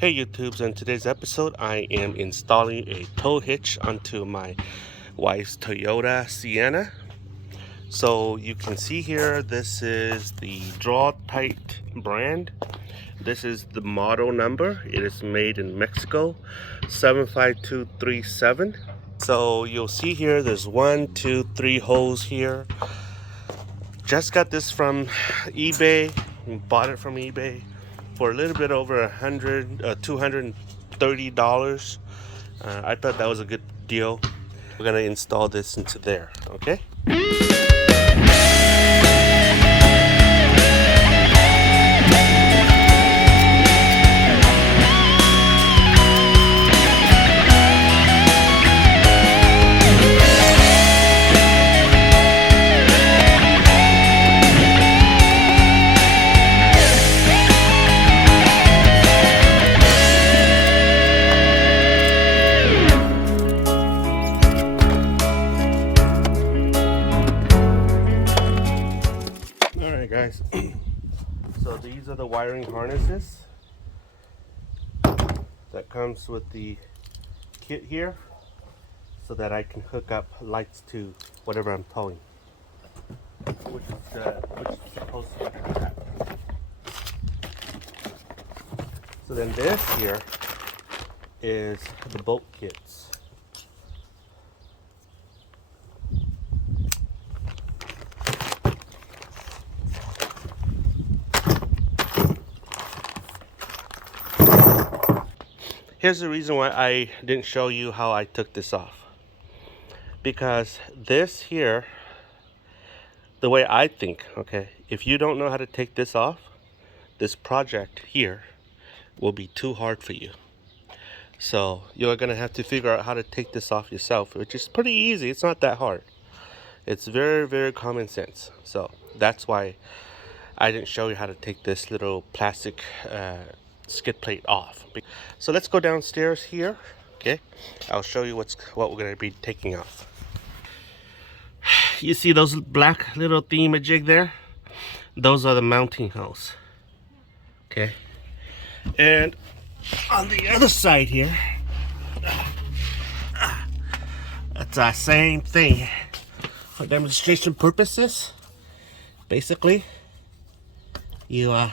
Hey YouTubes, in today's episode I am installing a tow hitch onto my wife's Toyota Sienna. So you can see here, this is the Draw Tite brand. This is the model number. It is made in Mexico, 75237. So you'll see here there's 1, 2, 3 holes here. Just got this from eBay. Bought it from eBay for a little bit over $230. I thought that was a good deal. We're gonna install this into there, okay? Guys, so these are the wiring harnesses that comes with the kit here, so that I can hook up lights to whatever I'm towing, which is supposed to be that. So then this here is the bolt kits. Here's the reason why I didn't show you how I took this off. Because this here, the way I think, okay, if you don't know how to take this off, this project here will be too hard for you. So you're gonna have to figure out how to take this off yourself, which is pretty easy. It's not that hard. It's very, very common sense. So that's why I didn't show you how to take this little plastic skid plate off. So let's go downstairs here, okay? I'll show you what we're gonna be taking off. You see those black little thingamajig there? Those are the mounting holes, okay? And on the other side here, that's the same thing. For demonstration purposes, basically, you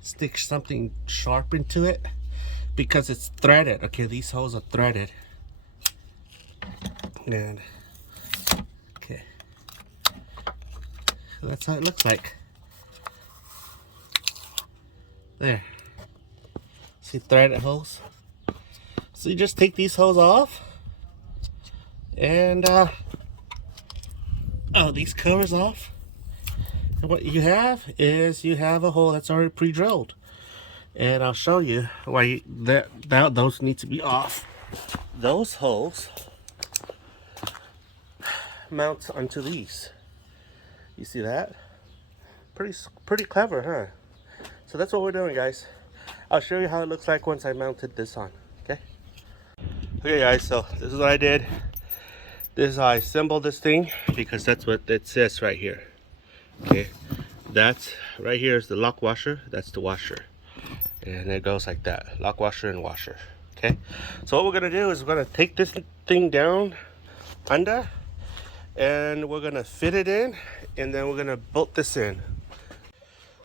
stick something sharp into it because it's threaded. Okay, these holes are threaded. And okay, so that's how it looks like. There. See threaded holes? So you just take these holes off and these covers off. And what you have is you have a hole that's already pre-drilled, and I'll show you why those need to be off. Those holes mount onto these. You see that? Pretty clever, huh? So that's what we're doing, guys. I'll show you how it looks like once I mounted this on. Okay. Okay, guys. So this is what I did. This is how I assembled this thing, because that's what it says right here. Okay, that's right here is the lock washer. That's the washer, and it goes like that: lock washer and washer. Okay, so what we're gonna do is we're gonna take this thing down under, and we're gonna fit it in, and then we're gonna bolt this in.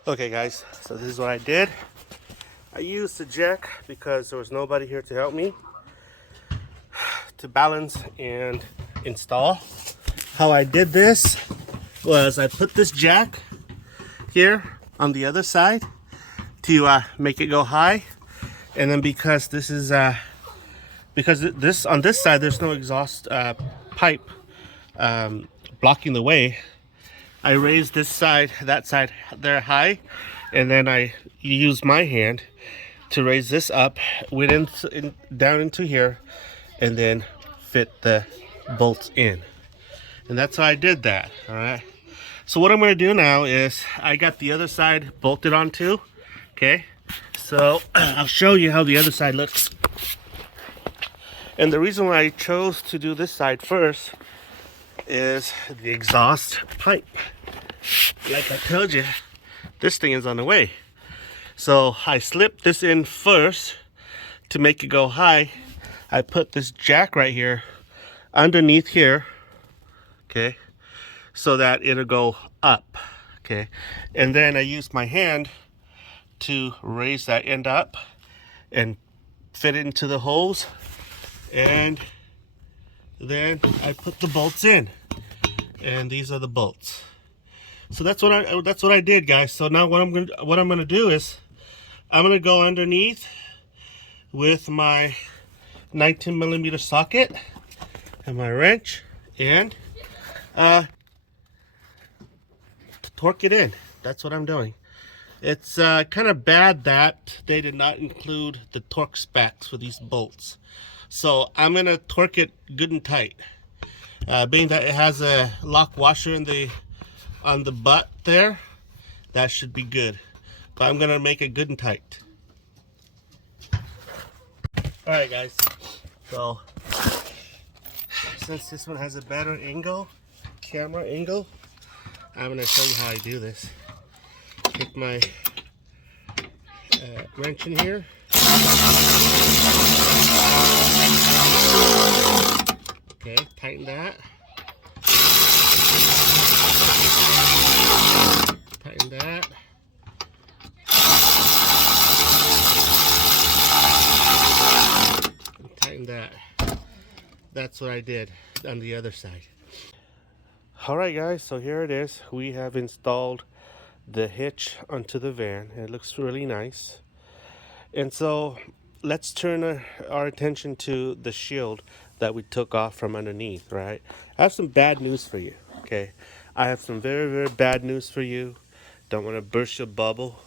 Okay, guys, so this is what I did. I used the jack because there was nobody here to help me to balance and install. How I did this was I put this jack here on the other side to make it go high, and then because this is this on this side there's no exhaust pipe blocking the way, I raised this side, that side there high, and then I use my hand to raise this up down into here, and then fit the bolts in. And that's how I did that. All right, so what I'm going to do now is I got the other side bolted onto. Okay, so I'll show you how the other side looks. And the reason why I chose to do this side first is the exhaust pipe. Like I told you, this thing is on the way. So I slipped this in first to make it go high, I put this jack right here underneath here, okay, so that it'll go up, okay. And then I use my hand to raise that end up and fit it into the holes, and then I put the bolts in, and these are the bolts. So that's what I did, guys. So now what I'm gonna do is I'm gonna go underneath with my 19mm socket and my wrench and torque it in. That's what I'm doing. It's kind of bad that they did not include the torque specs for these bolts. So I'm gonna torque it good and tight. Being that it has a lock washer on the butt there, that should be good. But I'm gonna make it good and tight. Alright guys, so since this one has a better camera angle, I'm gonna show you how I do this. Take my wrench in here. Okay, tighten that. Tighten that. And tighten that. That's what I did on the other side. Alright guys, so here it is. We have installed the hitch onto the van. It looks really nice. And so let's turn our attention to the shield that we took off from underneath, right? I have some bad news for you, okay? I have some very, very bad news for you. Don't want to burst your bubble.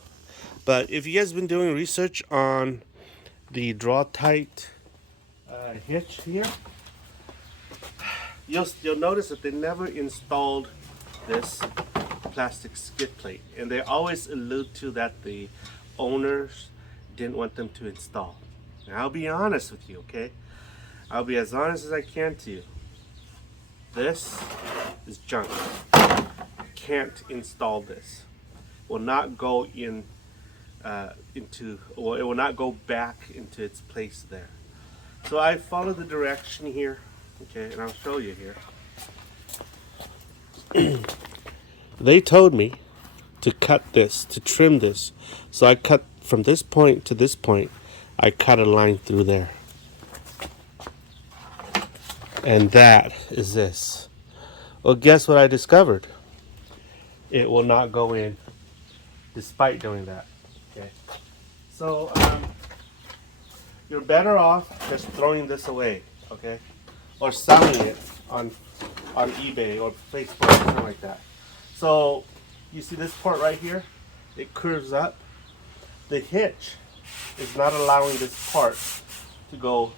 But if you guys have been doing research on the draw tight hitch here, you'll notice that they never installed this plastic skid plate, and they always allude to that the owners didn't want them to install. Now I'll be honest with you, okay? I'll be as honest as I can to you. This is junk. Can't install this. Will not go in it will not go back into its place there. So I follow the direction here, okay, and I'll show you here. They told me to cut this, to trim this. So I cut from this point to this point. I cut a line through there. And that is this. Well, guess what I discovered? It will not go in despite doing that. Okay. So you're better off just throwing this away, okay? Or selling it on eBay or Facebook or something like that. So you see this part right here? It curves up. The hitch is not allowing this part to go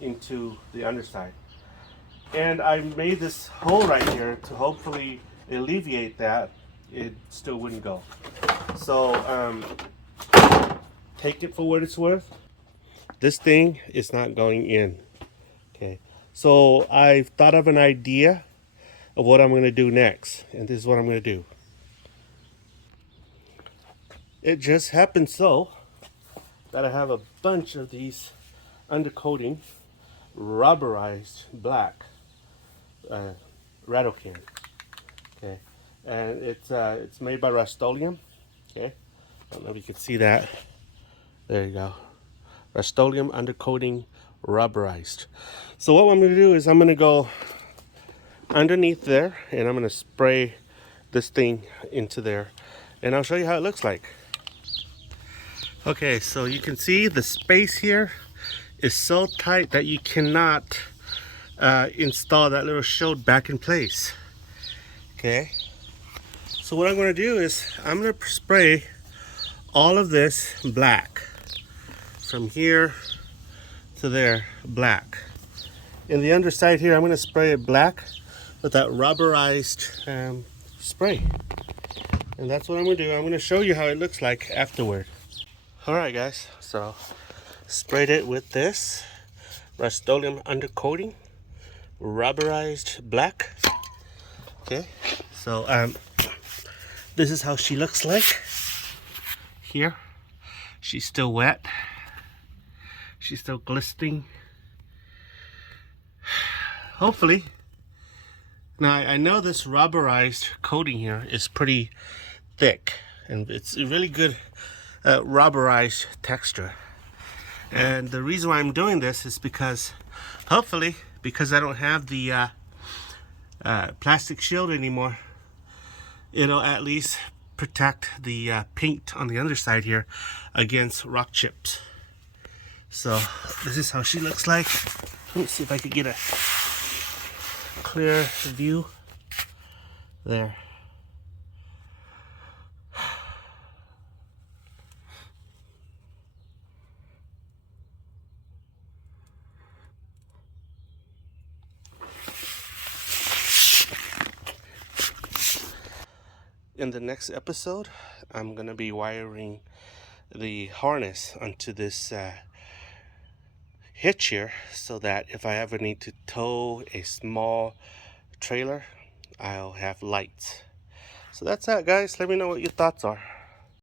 into the underside. And I made this hole right here to hopefully alleviate that. It still wouldn't go. So take it for what it's worth. This thing is not going in. Okay. So I've thought of an idea of what I'm going to do next. And this is what I'm going to do. It just happens so that I have a bunch of these Undercoating rubberized black rattle can. Okay. And it's made by Rust-Oleum. Okay. I don't know if you can see that. There you go. Rust-Oleum Undercoating rubberized. So what I'm going to do is I'm going to go underneath there and I'm going to spray this thing into there, and I'll show you how it looks like. Okay, so you can see the space here is so tight that you cannot install that little shield back in place. Okay, so what I'm going to do is I'm going to spray all of this black from here to there, black. In the underside here, I'm going to spray it black with that rubberized spray. And that's what I'm going to do. I'm going to show you how it looks like afterward. Alright guys, so sprayed it with this Rust-Oleum Undercoating rubberized black. Okay, so this is how she looks like. Here, she's still wet. She's still glistening. Hopefully. Now I know this rubberized coating here is pretty thick, and it's a really good rubberized texture. And the reason why I'm doing this is because hopefully, because I don't have the plastic shield anymore, it'll at least protect the paint on the underside here against rock chips. So this is how she looks like. Let me see if I could get a clear view there. In the next episode, I'm gonna be wiring the harness onto this hitch here, so that if I ever need to tow a small trailer, I'll have lights. So that's that, guys. Let me know what your thoughts are.